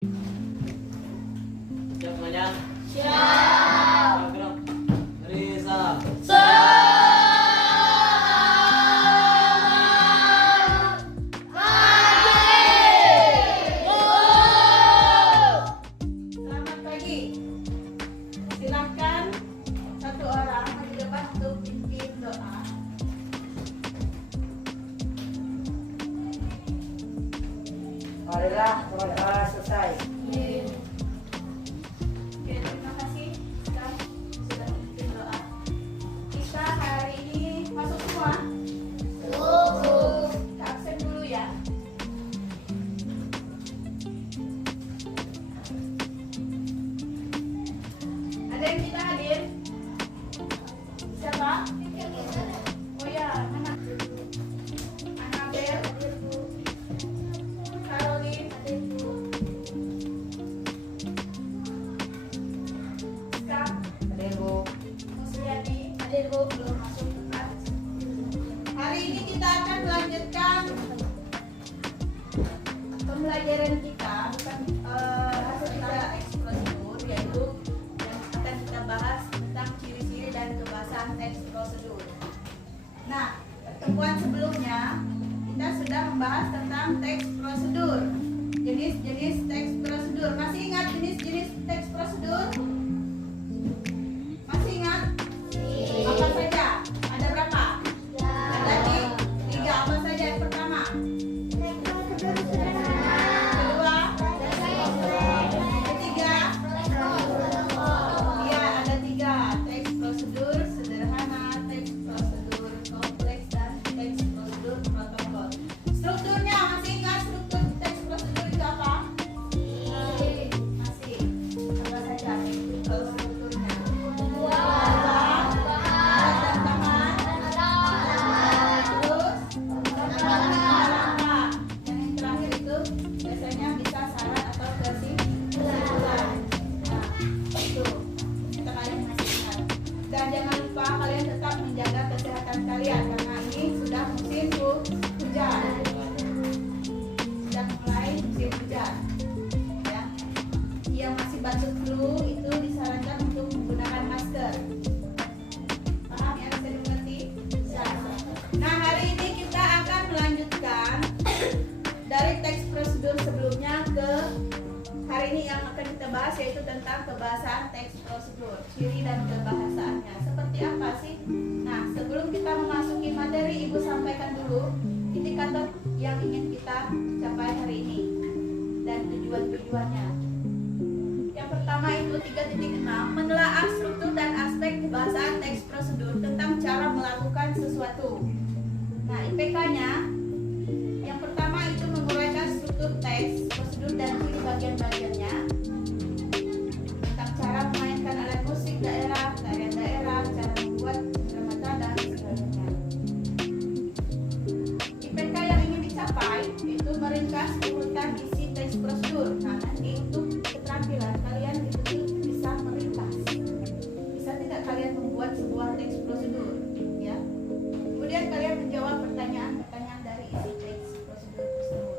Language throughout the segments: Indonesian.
Siap semuanya? Siap. Gerak. Risa. Selamat pagi. Silakan satu orang maju depan untuk pimpin doa. Marilah doa selesai. Oke, terima kasih sudah pimpin doa. Kita hari ini masuk semua. Kita absen dulu ya. Ada yang kita hadir? Siapa? Oh ya, mana? Anabel, Caroline, Ska, Hadir Bu. Musliani, belum masuk kelas. Hari ini kita akan melanjutkan pembelajaran kita, bukan hasil kita prosedur, yaitu yang akan kita bahas tentang ciri-ciri dan kebahasaan teks prosedur. Nah, pertemuan sebelumnya kita sudah membahas tentang teks prosedur, jenis-jenis teks prosedur. Masih ingat jenis-jenis teks prosedur? Masih ingat? Apa saja? Ada berapa? Ada tiga. Apa saja yang pertama? Kedua? Ketiga? Iya, ada tiga. Teks prosedur sederhana, teks prosedur kompleks, dan teks prosedur protokol. Strukturnya masih ingat struktur teks prosedur itu apa? Masih. Apa saja strukturnya? Yang terakhir itu biasanya bisa syarat atau kesimpulan. Nah, itu kita kalian masih ingat. Dan jangan lupa kalian tetap menjaga kesehatan kalian karena ini sudah musim hujan. Sudah mulai musim hujan. Ya. Yang masih batuk flu itu disarankan untuk menggunakan masker. Paham ya? Bisa dimengerti? Bisa. Nah, hari ini kita akan melanjutkan dari teks prosedur sebelumnya ke hari ini yang akan kita bahas yaitu tentang kebahasaan teks prosedur, ciri dan kebahasaannya. Seperti apa sih? Nah, sebelum kita memasuki materi, Ibu sampaikan dulu indikator yang ingin kita capai hari ini dan tujuan-tujuannya. Yang pertama itu 3.6, menelaah struktur dan aspek kebahasaan teks prosedur tentang cara melakukan sesuatu. Nah, IPK-nya yang pertama itu menguraikan struktur teks prosedur dan ciri bagian-bagiannya, tentang cara memainkan alat musik daerah, tarian daerah, cara membuat dramata dan sebagainya. IPK yang ingin dicapai itu meringkas urutan isi teks prosedur. Nah, nanti untuk keterampilan kalian itu bisa meringkas. Bisa tidak kalian membuat sebuah teks prosedur, ya? Kemudian kalian menjawab pertanyaan-pertanyaan dari isi teks prosedur tersebut.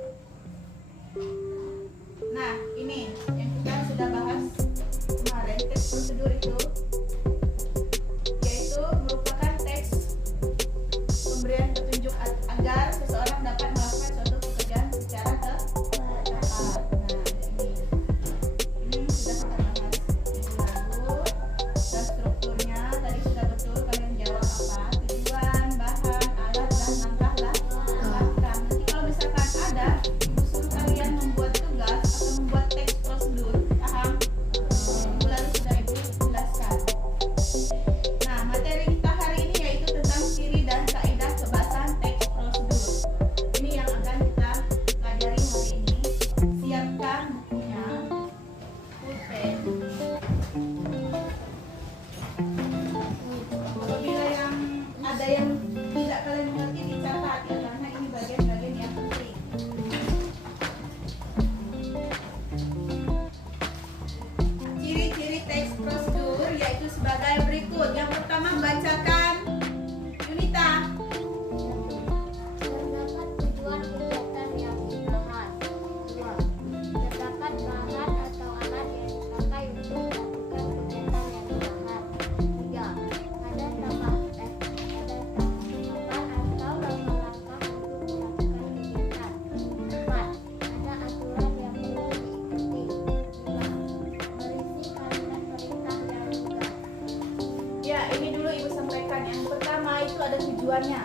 tujuannya.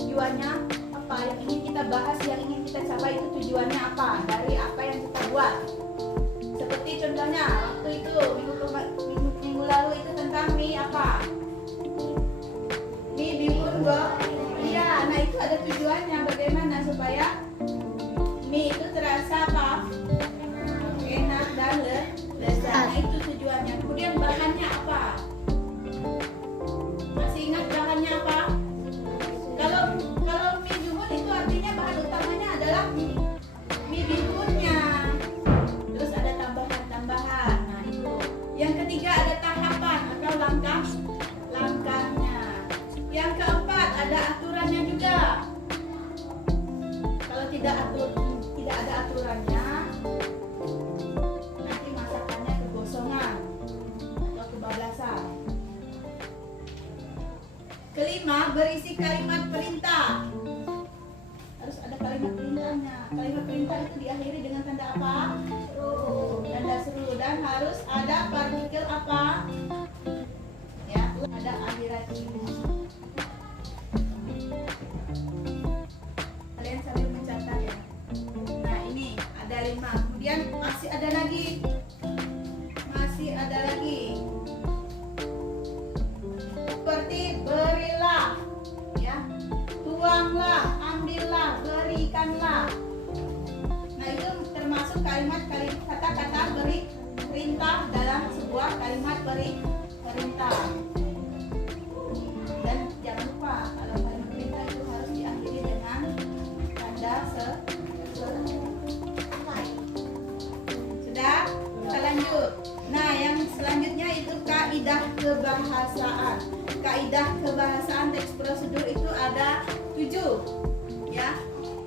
Tujuannya apa yang ingin kita bahas, yang ingin kita capai itu tujuannya apa dari apa yang kita buat. Seperti contohnya waktu itu minggu lalu itu tentang mie apa? Mie bihun iya, nah itu ada tujuannya bagaimana supaya mie itu terasa apa? Enak dan lezat. Nah itu tujuannya. Kemudian bahannya apa? Masih ingat bahannya apa? Kalau mie bihun itu artinya bahan utamanya adalah mie bihunnya. Terus ada tambahan-tambahan. Nah itu. Yang ketiga ada tahapan atau langkahnya. Yang keempat ada aturannya juga. Kalau tidak ada aturannya, nanti masakannya kegosongan atau kebablasan. Kelima, berisi kalimat perintah. Harus ada kalimat perintahnya. Kalimat perintah itu diakhiri dengan tanda apa? Seru. Tanda seru. Dan harus ada partikel apa? Ya, ada akhirat ini. Kalian sambil mencatat ya. Nah ini ada 5. Kemudian masih ada lagi. Seperti berilah, ya, tuanglah, ambillah, berikanlah. Nah itu termasuk kata-kata beri perintah dalam sebuah kalimat perintah. Dan jangan lupa kalau kalimat perintah itu harus diakhiri dengan tanda Sudah? Kita lanjut. Nah, yang selanjutnya itu kaidah kebahasaan. Kaidah kebahasaan teks prosedur itu ada 7. Ya.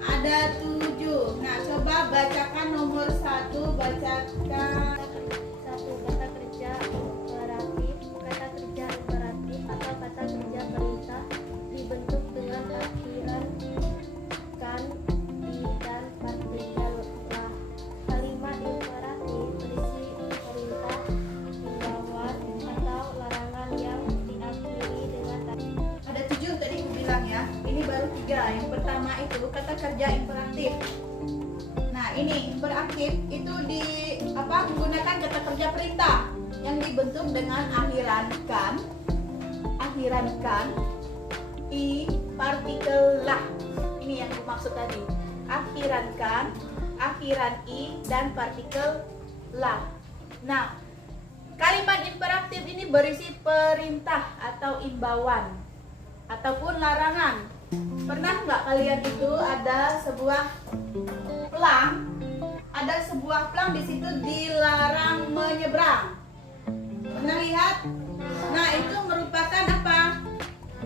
Ada 7. Nah, coba bacakan nomor 1, bacakan 1. Kata kerja imperatif. Kata kerja imperatif atau kata kerja perintah dibentuk dengan akhiran kan, di, dan partikel lah. Kalimat imperatif berisi perintah, himbauan, atau larangan yang diakhiri dengan ada 7 tadi aku bilang ya. Ini baru 3. Yang pertama itu kata kerja imperatif. Nah, ini imperatif itu menggunakan kata kerja perintah yang dibentuk dengan akhiran kan, i, partikel lah. Ini yang dimaksud tadi. Akhiran kan, akhiran i, dan partikel lah. Nah, kalimat imperatif ini berisi perintah atau imbauan ataupun larangan. Pernah nggak kalian itu ada sebuah pelang di situ dilarang menyeberang? Pernah lihat? Nah itu merupakan apa?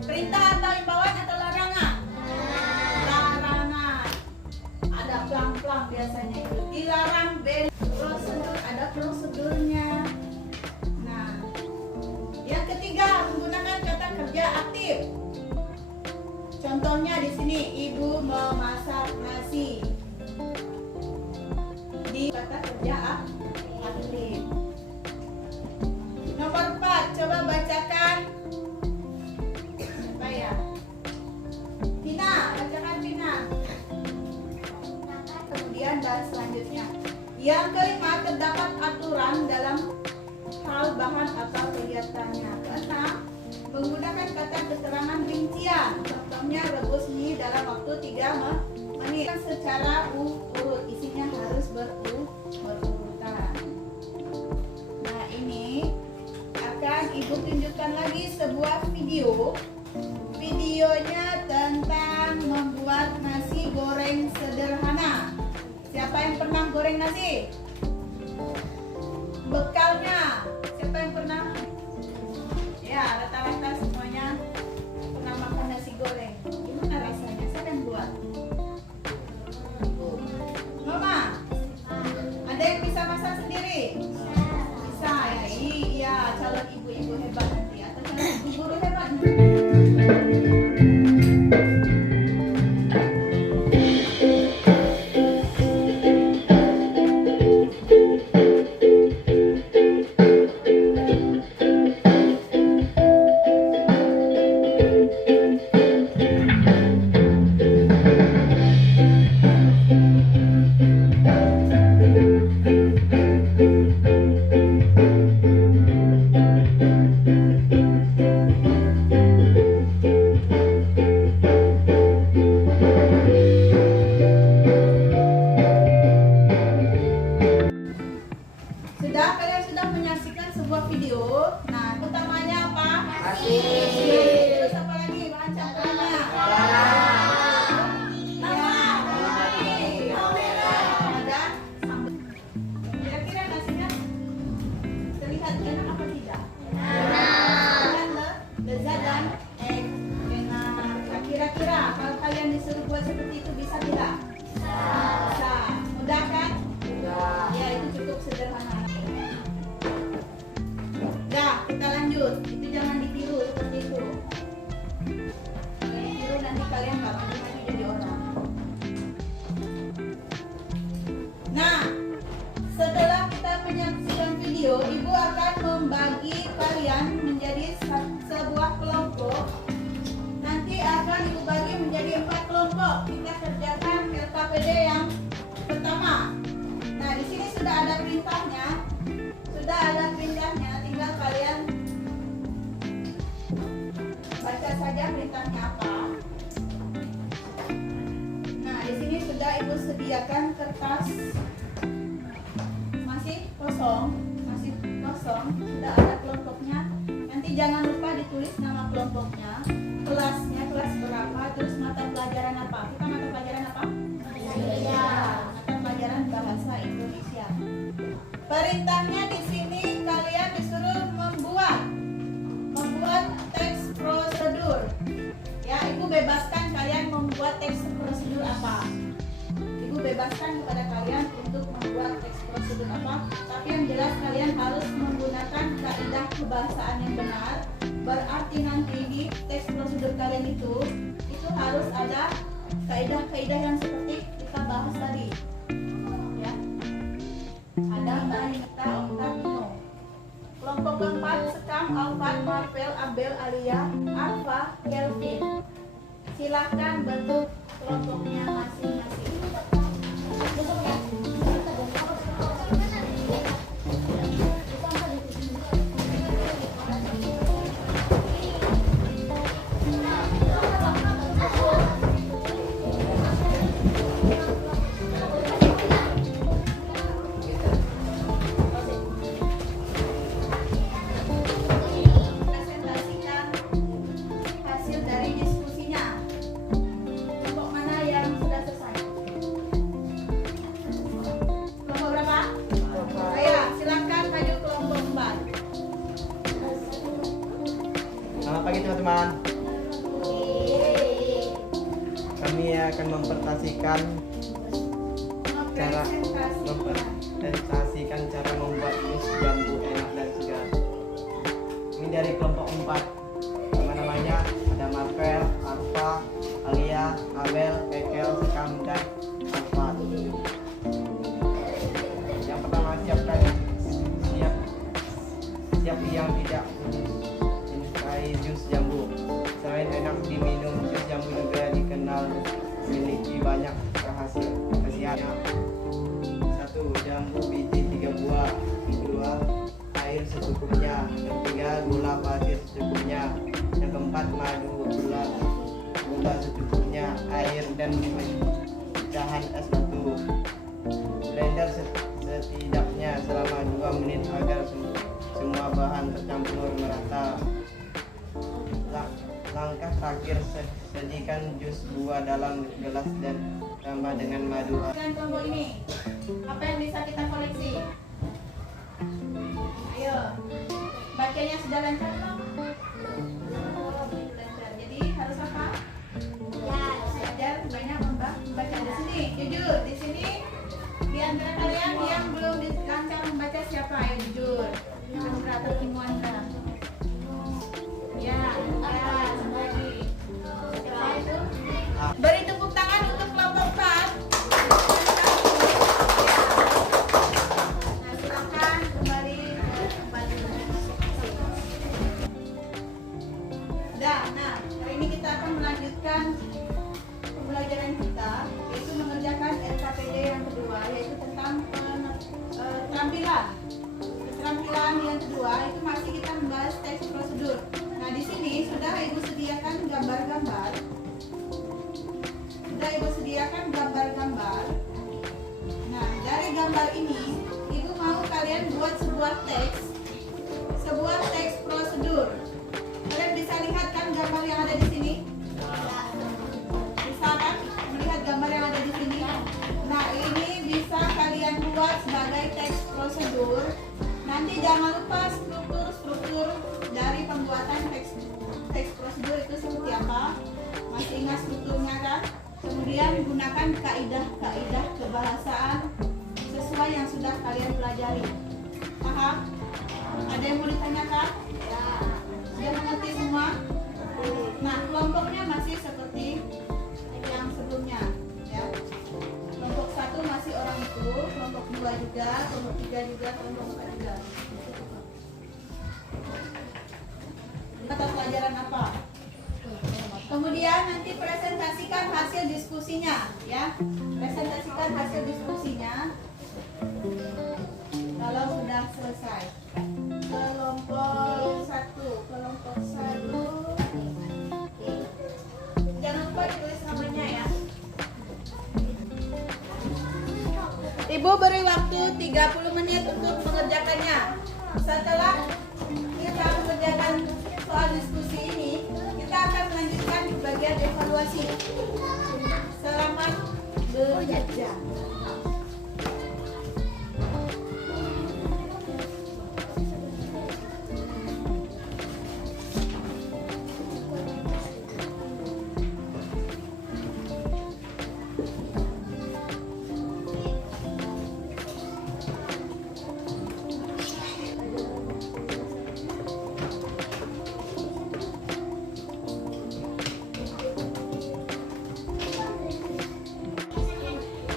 Perintah atau imbauan atau larangan? Larangan. Ada pelang-pelang biasanya itu dilarang. Prosedur, ada prosedurnya. Nah, yang ketiga menggunakan kata kerja aktif. Contohnya di sini, ibu memasak nasi. Di kata kerja aktif. Nomor 4, coba bacakan. Apa ya? Tina, bacakan Tina. Kemudian dan selanjutnya. Yang kelima, terdapat aturan dalam hal bahan atau kegiatannya. Keenam, menggunakan kata keterangan rincian. Contohnya rebus mie dalam waktu 3 menit. Secara urut, isinya harus berurutan. Nah ini akan ibu tunjukkan lagi sebuah video. Videonya tentang membuat nasi goreng sederhana. Siapa yang pernah goreng nasi? Bekalnya, siapa yang pernah? Ya, rata-rata semuanya pernah makan nasi goreng. Gimana rasanya? Siapa yang buat? Mama, ada yang bisa masak sendiri? Bisa ya? Iya, calon ibu-ibu hebat nanti atau calon ibu guru hebat. kalian sudah menyaksikan sebuah video. Nah, utamanya apa? Masih. Terus apa lagi bahan campurannya? Ada sambal. Kira-kira nasinya terlihat enak apa tidak? Enak. Lezat dan enak. Nah, kira-kira kalau kalian disuruh buat seperti itu bisa tidak? Bisa. Mudah kan? Ya, itu cukup sederhana. Dah, kita lanjut. Itu jangan ditiru seperti itu. Kalau ditiru nanti kalian bakal maju jadi orang. Nah, setelah kita menyaksikan video, ibu akan membagi kalian menjadi sebuah kelompok. Nanti akan ibu bagi menjadi 4 kelompok. Kita kerjakan LKPD yang pertama. Nah, di sini sudah ada perintahnya. Tinggal kalian baca saja perintahnya apa. Nah, di sini sudah ibu sediakan kertas masih kosong, sudah ada kelompoknya. Nanti jangan lupa ditulis nama kelompoknya, kelasnya, kelas berapa, terus mata pelajaran apa. Kita mata pelajaran apa? Mata pelajaran bahasa Indonesia. Perintahnya di sini kalian disuruh membuat teks prosedur. Ya, ibu bebaskan kalian membuat teks prosedur apa. Ibu bebaskan kepada kalian untuk membuat teks prosedur apa. Tapi yang jelas kalian harus menggunakan kaidah kebahasaan yang benar. Berarti nanti di teks prosedur kalian itu harus ada kaidah-kaidah yang seperti kita bahas tadi. Ya. Ada Mbak Nita, Okta, Nino. Kelompok keempat, Sekam, Alfat, Marvel, Abel, Alia, Arfa, Kelvin. Silahkan bentuk kelompoknya masing-masing. Presentasikan hasil dari diskusinya. Kelompok mana yang sudah selesai? Kelompok berapa? Ayo, silakan maju kelompok 4. Selamat pagi teman-teman. Kami akan mempresentasikan cara membuat jus jambu enak dan segar. Ini dari kelompok 4. Nama-namanya ada Marvel, Arfa, Alia, Abel, Kekel, Sekam, dan Arfa. Yang pertama siap yang tidak menyukai jus jambu. Selain enak diminum, jus jambu juga dikenal memiliki banyak khasiat. 1. Jambu biji 3 buah. 2. Air secukupnya. Yang 3. Gula pasir secukupnya. Yang keempat, madu gula secukupnya. Air dan pecahan es batu. Blender setidaknya selama 2 menit agar semua bahan tercampur merata. Langkah terakhir, sajikan jus buah dalam gelas dan tambah dengan madu. Dan kelompok ini, apa yang bisa kita koleksi? Ayo, bacanya sudah lancar belum? Lancar. Jadi harus apa? Belajar banyak membaca. Di sini, jujur, di sini di antara kalian yang belum lancar membaca siapa? Ayo jujur. Andra atau Timo Andra? Ya, lagi. Siapa itu? Beri tepuk tangan untuk kelompok 4. Nah, silakan kembali ke tempat. Nah, hari ini kita akan melanjutkan pembelajaran kita, yaitu mengerjakan LKPD yang kedua, yaitu tentang keterampilan yang kedua itu masih kita membahas teks prosedur. Nah, di sini sudah ibu sediakan gambar-gambar. Nah, dari gambar ini ibu mau kalian buat sebuah sebuah teks prosedur. Kalian bisa lihat kan gambar yang ada di sini? Bisa kan melihat gambar yang ada di sini? Nah, ini bisa kalian buat sebagai teks prosedur. Nanti jangan lupa struktur dari pembuatan teks prosedur itu seperti apa. Masih ingat strukturnya kan? Kemudian gunakan kaidah-kaidah kebahasaan sesuai yang sudah kalian pelajari. Paham? Ada yang mau ditanyakan? Ya. Sudah mengerti semua? Nah, kelompoknya masih seperti yang sebelumnya, ya. Kelompok 1 masih orang itu, kelompok 2 juga, kelompok 3 juga, kelompok 4 juga. Mata pelajaran apa? Kemudian nanti presentasikan hasil diskusinya, ya. Presentasikan hasil diskusinya kalau sudah selesai. Kelompok 1 jangan lupa ditulis namanya ya. Ibu beri waktu 30 menit untuk mengerjakannya. Setelah kita mengerjakan soal diskusi ini, kita akan melanjutkan ke bagian evaluasi. Selamat bekerja.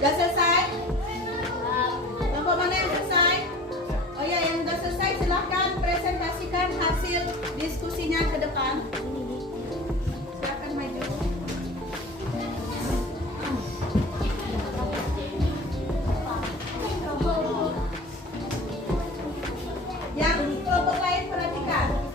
Udah selesai? Kelompok mana yang selesai? Oh ya, yang udah selesai silahkan presentasikan hasil diskusinya ke depan. Silahkan maju. Yang kelompok lain perhatikan.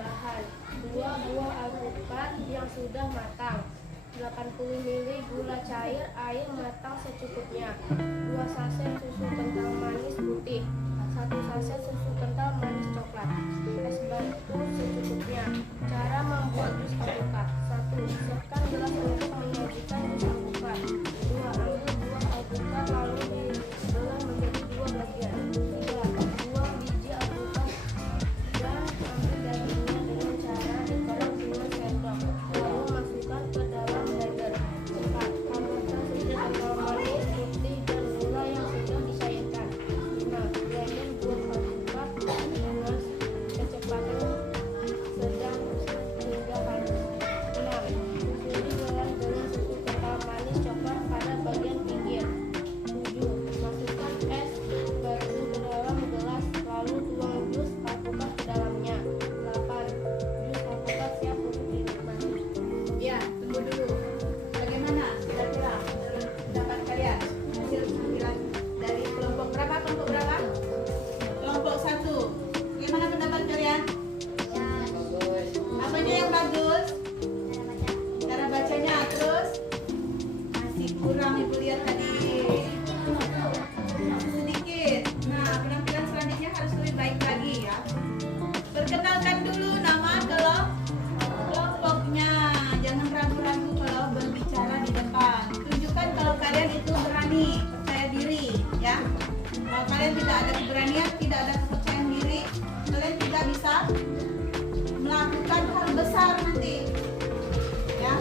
Bahan 2 buah alpukat yang sudah matang, 80 ml gula cair, air matang secukupnya, 2 saset susu kental manis putih, 1 saset susu kental manis coklat, es batu secukupnya. Cara membuat jus alpukat: 1. Siapkan gelas untuk menyajikan jus alpukat. 2. Ambil buah alpukat lalu dibelah menjadi 2 bagian. 3. Buang biji alpukat dan ambil dagingnya dengan cara dikolong dengan sendok, lalu masukkan ke dalam blender. 4. Tambahkan susu kental manis putih dan gula yang sudah dicairkan. 5. Blender buah alpukat dengan kecepatan sedang hingga halus. 6. Susuri gelas dengan susu kental manis coklat pada bagian pinggir. 7. Masukkan es batu ke dalam gelas, lalu tuang jus alpukat ke dalamnya. 8. Jus alpukat siap untuk dinikmati. Ya, tunggu dulu. Bagaimana kira-kira pendapat kalian? Hasil pengambilan dari kelompok berapa? Kelompok berapa? Kelompok 1. Bagaimana pendapat kalian? Apanya yang bagus? Cara bacanya. Terus masih kurang, ibu lihat tadi. Masih sedikit. Nah, penampilan selanjutnya harus lebih baik lagi ya. Perkenalkan dulu nama kelompoknya. Jangan ragu-ragu kalau berbicara di depan. Tunjukkan kalau kalian itu berani, percaya diri, ya. Kalau kalian tidak ada keberanian, tidak ada kepercayaan diri, kalian tidak bisa melakukan hal besar nanti. Ya.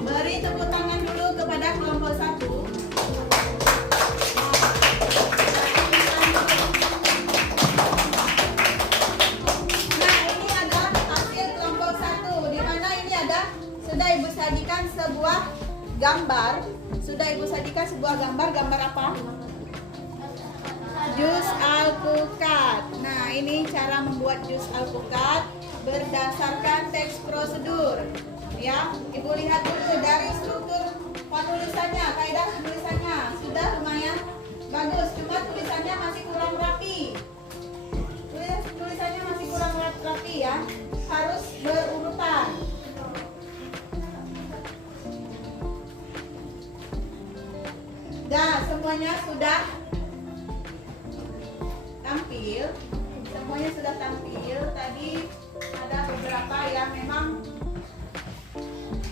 Beri tepuk tangan dulu kepada kelompok 1. Nah, ini ada hasil kelompok 1, di mana ini ada sudah ibu sajikan sebuah gambar. Gambar apa? Jus alpukat. Nah, membuat jus alpukat berdasarkan teks prosedur. Ya, Ibu lihat dulu dari struktur penulisannya, kaidah tulisannya sudah lumayan bagus, cuma tulisannya masih kurang rapi. Tulisannya masih kurang rapi ya, harus berurutan. Nah, semuanya sudah tampil. Semuanya sudah tampil. Tadi ada beberapa yang memang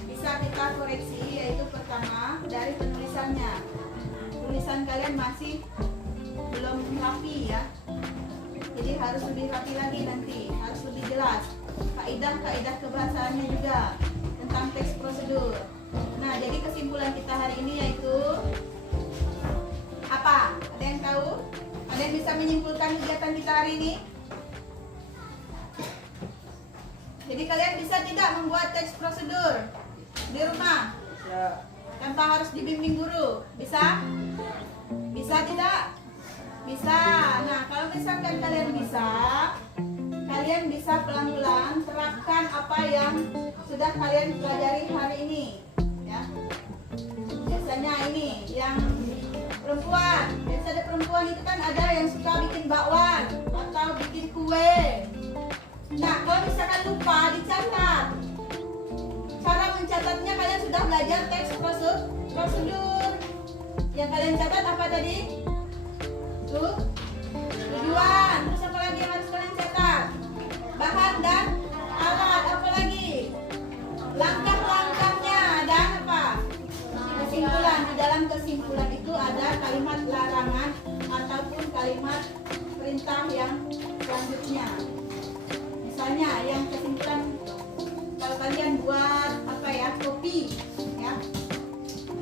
bisa kita koreksi, yaitu pertama dari penulisannya. Tulisan kalian masih belum rapi ya. Jadi harus lebih rapi lagi nanti, harus lebih jelas. Kaidah-kaidah kebahasaannya juga tentang teks prosedur. Nah, jadi kesimpulan kita hari ini yaitu apa? Ada yang tahu? Ada yang bisa menyimpulkan kegiatan kita hari ini? Jadi kalian bisa tidak membuat teks prosedur di rumah tanpa harus dibimbing guru? Bisa? Bisa tidak? Bisa. Nah, kalau misalkan kalian bisa pelan-pelan terapkan apa yang sudah kalian pelajari hari ini ya. Biasanya ini yang perempuan, biasanya perempuan itu kan ada yang suka bikin bakwan atau bikin kue. Nah, kalau misalkan lupa dicatat. Cara mencatatnya kalian sudah belajar teks prosedur. Yang kalian catat apa tadi? Tuh, tujuan. Terus apa lagi yang harus kalian catat? Bahan dan alat. Apa lagi? Langkah-langkahnya dan apa? Kesimpulan. Di dalam kesimpulan itu ada kalimat larangan ataupun kalimat perintah yang selanjutnya. Misalnya yang kesimpulan, kalau kalian buat apa ya, kopi ya,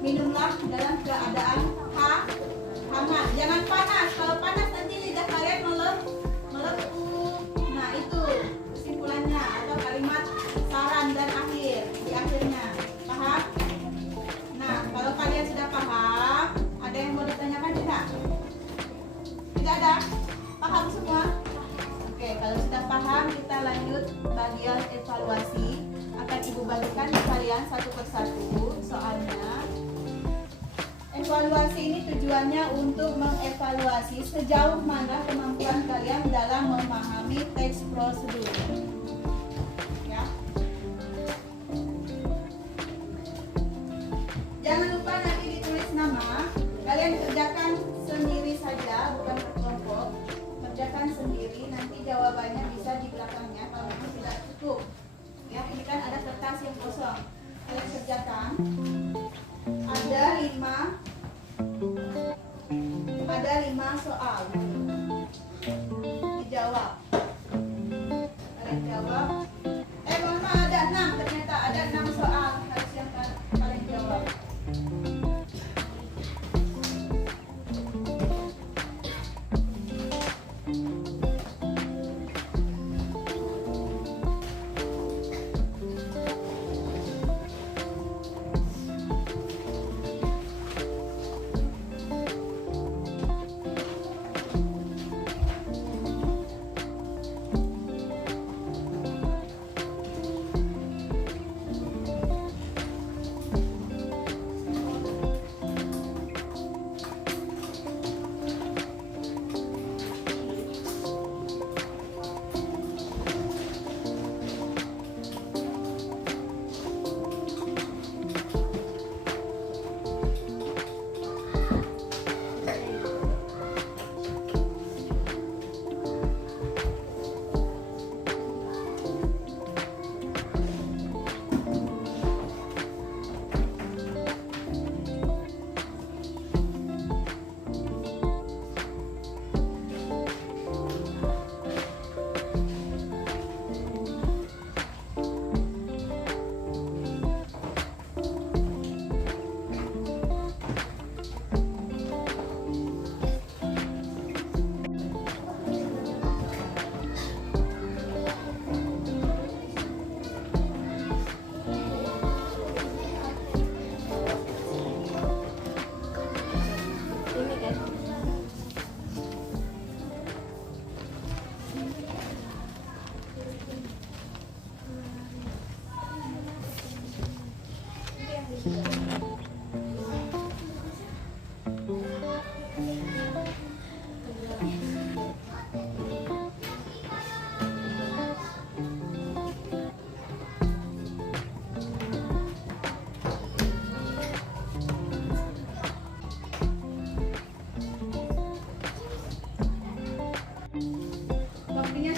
minumlah dalam keadaan hangat, jangan panas. Kalau panas nanti lidah kalian melepuh. Nah, itu kesimpulannya atau kalimat saran dan akhir di akhirnya. Paham? Nah, kalau kalian sudah paham, ada yang mau ditanyakan tidak? Tidak ada? Paham semua? Oke, kalau sudah paham, kita lanjut bagian evaluasi. Akan Ibu bagikan ke kalian satu persatu soalnya. Evaluasi ini tujuannya untuk mengevaluasi sejauh mana kemampuan kalian dalam memahami teks prosedur. Ya. Jangan lupa nanti ditulis nama. Kalian kerjakan sendiri saja, bukan berkelompok. Kerjakan sendiri, nanti jawabannya bisa di belakangnya kalau memang tidak cukup. Ya, ini kan ada kertas yang kosong. Kalian kerjakan. Ada 5 soal.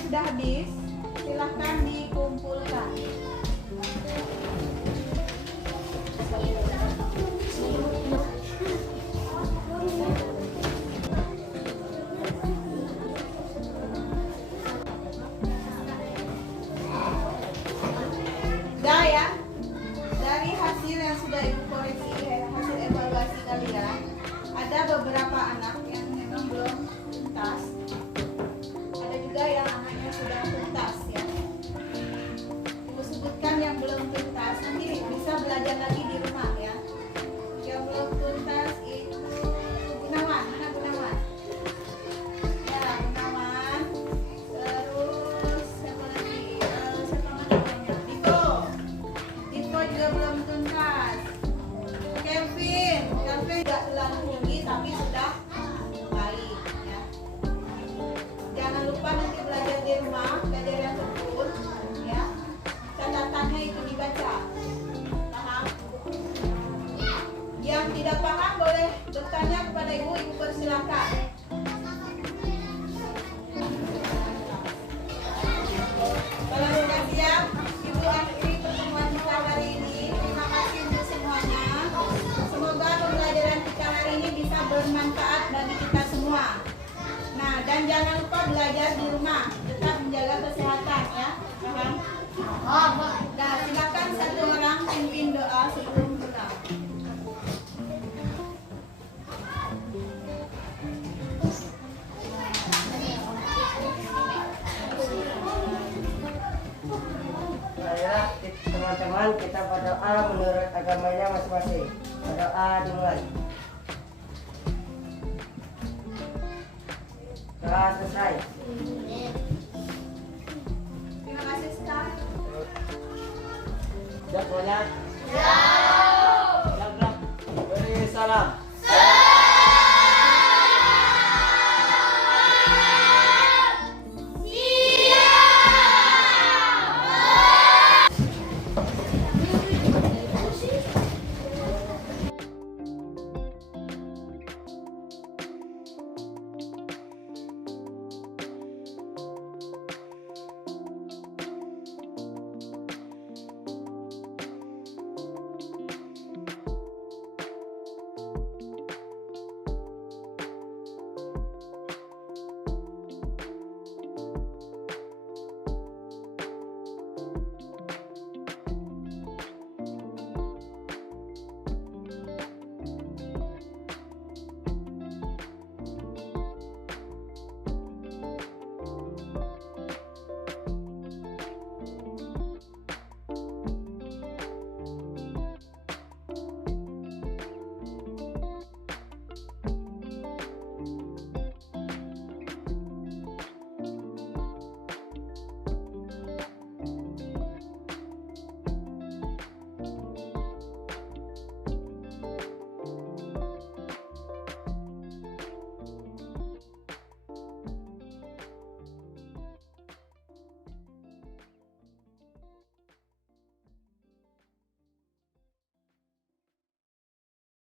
sudah habis, silahkan dikumpulkan. Dah ya, dari hasil yang sudah ibu koreksi, hasil evaluasi kalian, ada beberapa anak yang memang belum tuntas. Ada juga yang anaknya sudah tuntas ya. Ibu sebutkan yang belum tuntas, nanti bisa belajar lagi di rumah ya. Yang belum tuntas itu Gunawan, mana Gunawan? Ya, Gunawan. Terus siapa lagi? Siapa namanya? Diko. Diko juga belum tuntas. Kevin tidak terlalu tinggi tapi sudah baik ya. Jangan lupa nanti belajar di rumah, belajar yang betul ya. Catatannya itu dibaca. Paham? Yang tidak paham boleh bertanya kepada ibu, ibu persilakan. Kalau sudah siap, ibu akhiri pertemuan kita hari ini. Terima kasih untuk semuanya. Semoga pembelajaran kita hari ini bisa bermanfaat bagi kita semua. Nah, dan jangan lupa belajar di rumah, tetap menjaga kesehatan ya. Paham? Nah, silakan satu orang pimpin doa sebelum pulang. Baiklah teman-teman, kita berdoa menurut agamanya masing-masing. Berdoa dimulai. Doa selesai. Terima kasih sekali. Sudah semuanya? Ya.